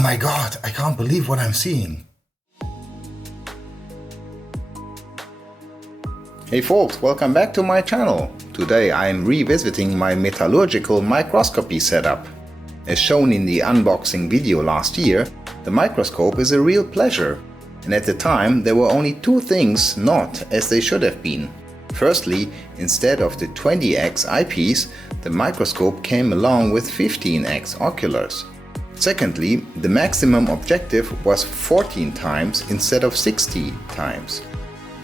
my god, I can't believe what I'm seeing. Hey folks, welcome back to my channel. Today I am revisiting my metallurgical microscopy setup. As shown in the unboxing video last year, the microscope is a real pleasure. And at the time there were only two things not as they should have been. Firstly, instead of the 20x eyepiece, the microscope came along with 15x oculars. Secondly, the maximum objective was 14 times instead of 60 times.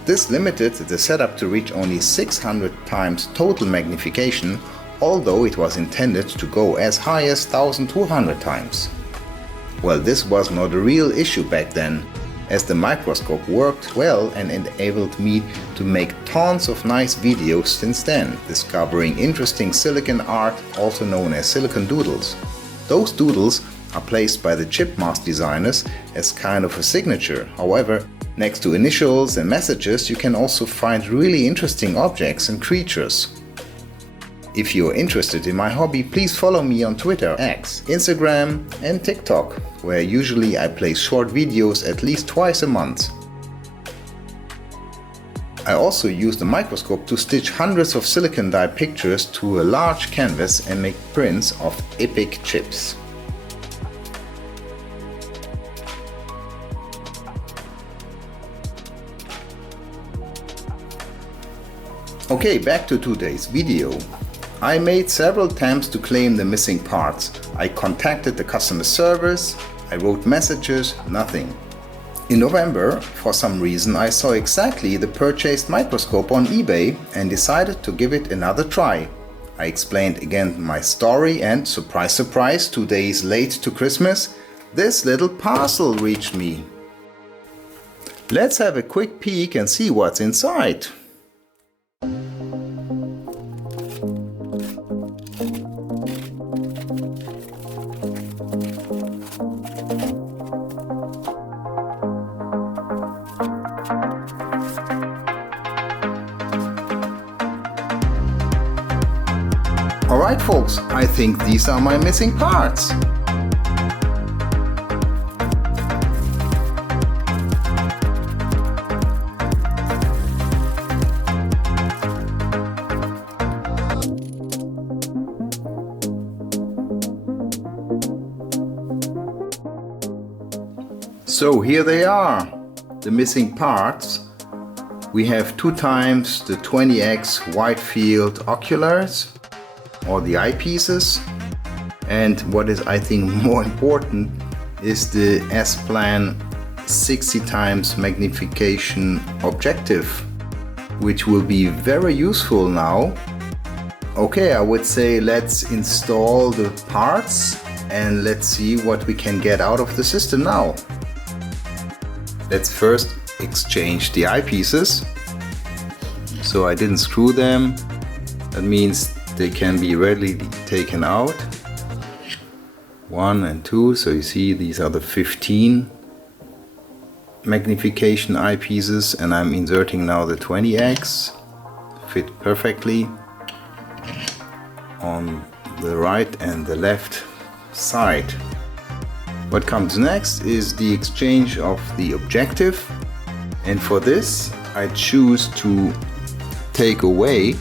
This limited the setup to reach only 600 times total magnification, although it was intended to go as high as 1200 times. Well, this was not a real issue back then, as the microscope worked well and enabled me to make tons of nice videos since then, discovering interesting silicon art, also known as Silicondoodles. Those doodles are placed by the chip mask designers as kind of a signature. However, next to initials and messages, you can also find really interesting objects and creatures. If you're interested in my hobby, please follow me on Twitter, X, Instagram and TikTok, where usually I place short videos at least twice a month. I also use the microscope to stitch hundreds of silicon die pictures to a large canvas and make prints of epic chips. Okay, back to today's video. I made several attempts to claim the missing parts. I contacted the customer service, I wrote messages, nothing. In November, for some reason, I saw exactly the purchased microscope on eBay and decided to give it another try. I explained again my story and, surprise surprise, 2 days late to Christmas, this little parcel reached me. Let's have a quick peek and see what's inside. Alright folks, I think these are my missing parts. So here they are, the missing parts. We have 2 times the 20x wide field oculars, or the eyepieces, and what is I think more important is the S-Plan 60 times magnification objective, which will be very useful now. Okay, I would say let's install the parts and let's see what we can get out of the system now. Let's first exchange the eyepieces. So I didn't screw them, that means they can be readily taken out. 1 and 2, so you see these are the 15 magnification eyepieces, and I'm inserting now the 20x, fit perfectly on the right and the left side. What comes next is the exchange of the objective, and for this I choose to take away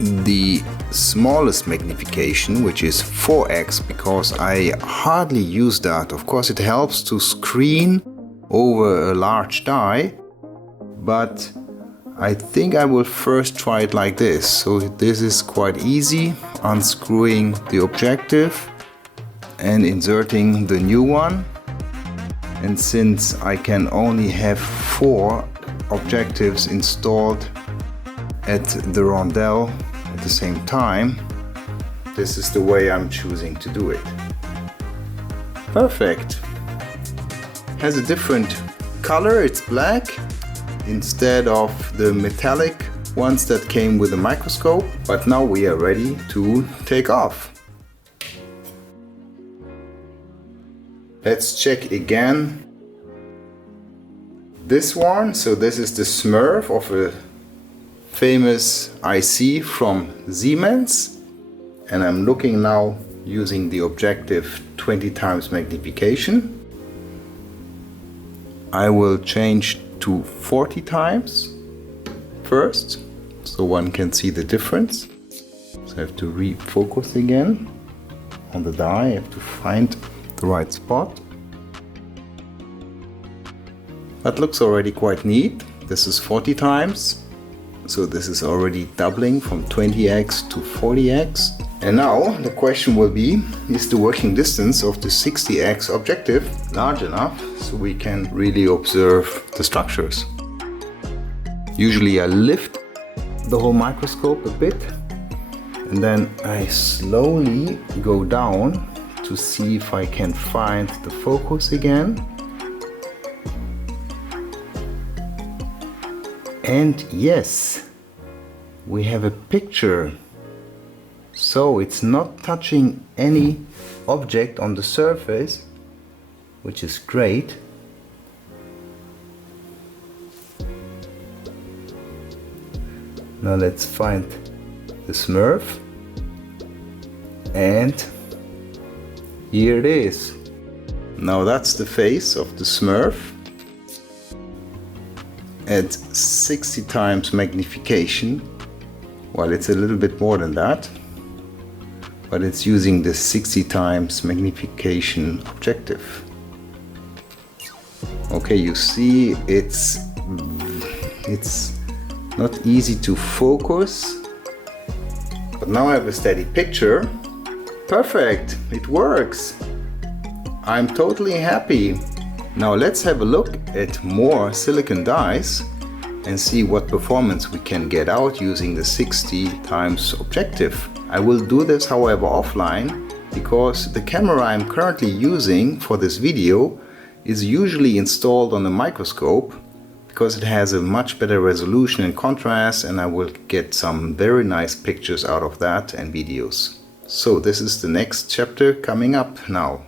the smallest magnification, which is 4x, because I hardly use that. Of course it helps to screen over a large die, but I think I will first try it like this. So this is quite easy, unscrewing the objective and inserting the new one. And since I can only have 4 objectives installed at the rondelle at the same time, this is the way I'm choosing to do it. Perfect. Has a different color, it's black instead of the metallic ones that came with the microscope, but now we are ready to take off. Let's check again this one. So this is the Smurf of a famous IC from Siemens, and I'm looking now using the objective 20 times magnification. I will change to 40 times first, so one can see the difference. So I have to refocus again on the die. I have to find the right spot. That looks already quite neat. This is 40 times, so this is already doubling from 20x to 40x. And now the question will be, is the working distance of the 60x objective large enough so we can really observe the structures? Usually I lift the whole microscope a bit and then I slowly go down to see if I can find the focus again. And yes, we have a picture. So it's not touching any object on the surface, which is great. Now let's find the Smurf. And here it is. Now that's the face of the Smurf at 60 times magnification. Well, it's a little bit more than that, but it's using the 60 times magnification objective. Okay, you see it's not easy to focus, but now I have a steady picture. Perfect, it works. I'm totally happy. Now let's have a look at more silicon dies and see what performance we can get out using the 60 times objective. I will do this however offline, because the camera I'm currently using for this video is usually installed on a microscope, because it has a much better resolution and contrast, and I will get some very nice pictures out of that and videos. So this is the next chapter coming up now.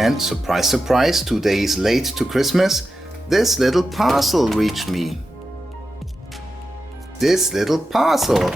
And surprise, surprise, 2 days late to Christmas, this little parcel reached me. This little parcel!